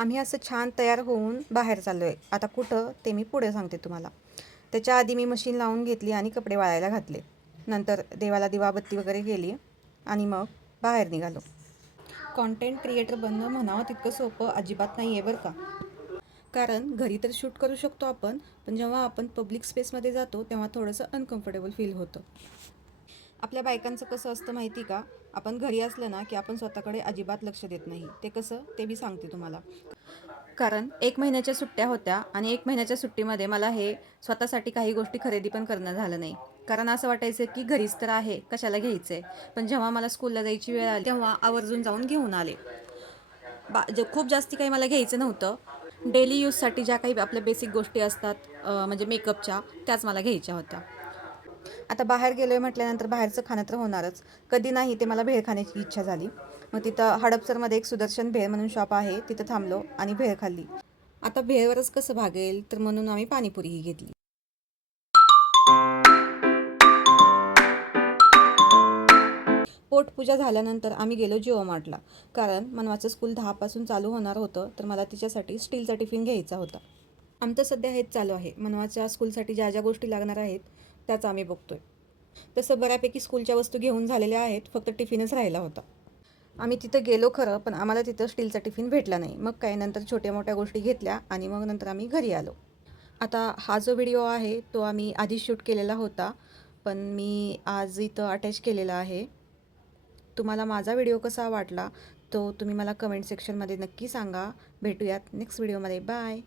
आम्ही असं छान तयार होऊन बाहेर चाललो आहे. आता कुठं ते मी पुढे सांगते तुम्हाला. त्याच्या आधी मी मशीन लावून घेतली आणि कपडे वाळायला घातले. नंतर देवाला दिवाबत्ती वगैरे केली आणि मग बाहेर निघालो. कॉन्टेंट क्रिएटर बनणं म्हणावं तितकं सोपं अजिबात नाही आहे बरं का. कारण घरी तर शूट करू शकतो आपण, पण जेव्हा आपण पब्लिक स्पेसमध्ये जातो तेव्हा थोडंसं अनकम्फर्टेबल फील होतं. आपल्या बायकांचं कसं असतं माहिती का? आपण घरी असलं ना की आपण स्वतःकडे अजिबात लक्ष देत नाही. ते कसं ते मी सांगते तुम्हाला. कारण 1 महिन्याच्या सुट्ट्या होत्या आणि 1 महिन्याच्या सुट्टीमध्ये मला हे स्वतःसाठी काही गोष्टी खरेदी पण करणं झालं नाही. कारण असं वाटायचं की घरीच तर आहे, कशाला घ्यायचं आहे. पण जेव्हा मला स्कूलला जायची वेळ आली तेव्हा आवर्जून जाऊन घेऊन आले. खूप जास्ती काही मला घ्यायचं नव्हतं. डेली यूजसाठी ज्या काही आपल्या बेसिक गोष्टी असतात म्हणजे मेकअपच्या, त्याच मला घ्यायच्या होत्या. आता बाहेर गेलो आहे म्हटल्यानंतर बाहेरचं खाणं तर होणारच. कधी नाही ते मला भेळ खाण्याची इच्छा झाली. मग तिथं हडपसरमध्ये एक सुदर्शन भेळ म्हणून शॉप आहे, तिथं थांबलो आणि भेळ खाल्ली. आता भेळवरच कसं भागेल, तर म्हणून आम्ही पाणीपुरीही घेतली. पोटपूजा झाल्यानंतर आम्ही गेलो जिओ मार्टला. कारण मनवाचं स्कूल 10 पासून चालू होणार होतं, तर मला तिच्यासाठी स्टीलचा टिफिन घ्यायचा होता. आमचं सध्या हेच चालू आहे. मनवाच्या स्कूलसाठी ज्या ज्या गोष्टी लागणार आहेत त्याच आम्ही बघतोय. तसं बऱ्यापैकी स्कूलच्या वस्तू घेऊन झालेल्या आहेत, फक्त टिफिनच राहिला होता. आम्ही तिथं गेलो खरं, पण आम्हाला तिथं स्टीलचा टिफिन भेटला नाही. मग काय नंतर छोट्या मोठ्या गोष्टी घेतल्या आणि मग नंतर आम्ही घरी आलो. आता हा जो व्हिडिओ आहे तो आम्ही आधी शूट केलेला होता, पण मी आज इथं अटॅच केलेला आहे. तुम्हाला माझा व्हिडिओ कसा वाटला तो तुम्ही मला कमेंट सेक्शनमध्ये नक्की सांगा. भेटूयात नेक्स्ट व्हिडिओमध्ये. बाय.